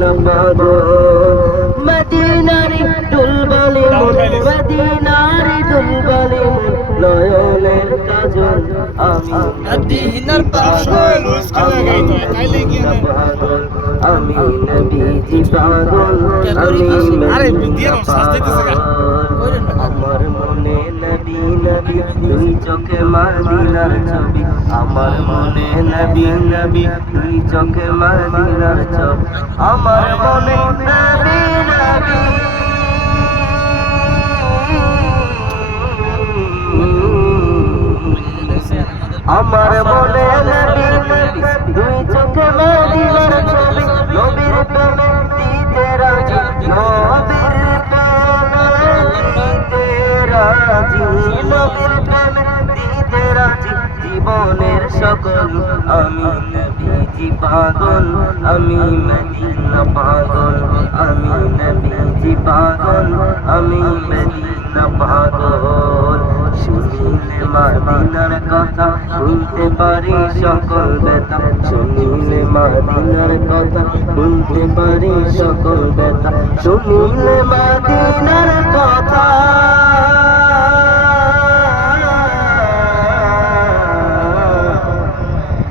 Medina পাগল মদিনারি দুলবালি মন মদিনারি দুলবালি মন নয়নের কাজল আমি মদিনার পাগল আমি মদিনা পাগল আমি নবীজি পাগল আমি আরে, মদিনা দিয়ে নাও, শ্বাস দিতেছে কেন? পাগল আমার মনে দুই চোখে মদিনার ছবি। আমার মনে নবী নবী, দুই চোখে মদিনার ছবি। আমার মনে আমার মনে দুই রাজি, নবীর প্রেমে দিতে রাজি, জীবনের সকল আমি নবীজি পাগল, আমি মদিনা পাগল, আমি নবীজি পাগল, আমি মদিনা পাগল। শুনিলে মাদিনার কথা শুনতে পারি সকল ব্যথা, শুনিলে মাদিনার কথা শুনতে পারি সকল ব্যথা, শুনিলে কথা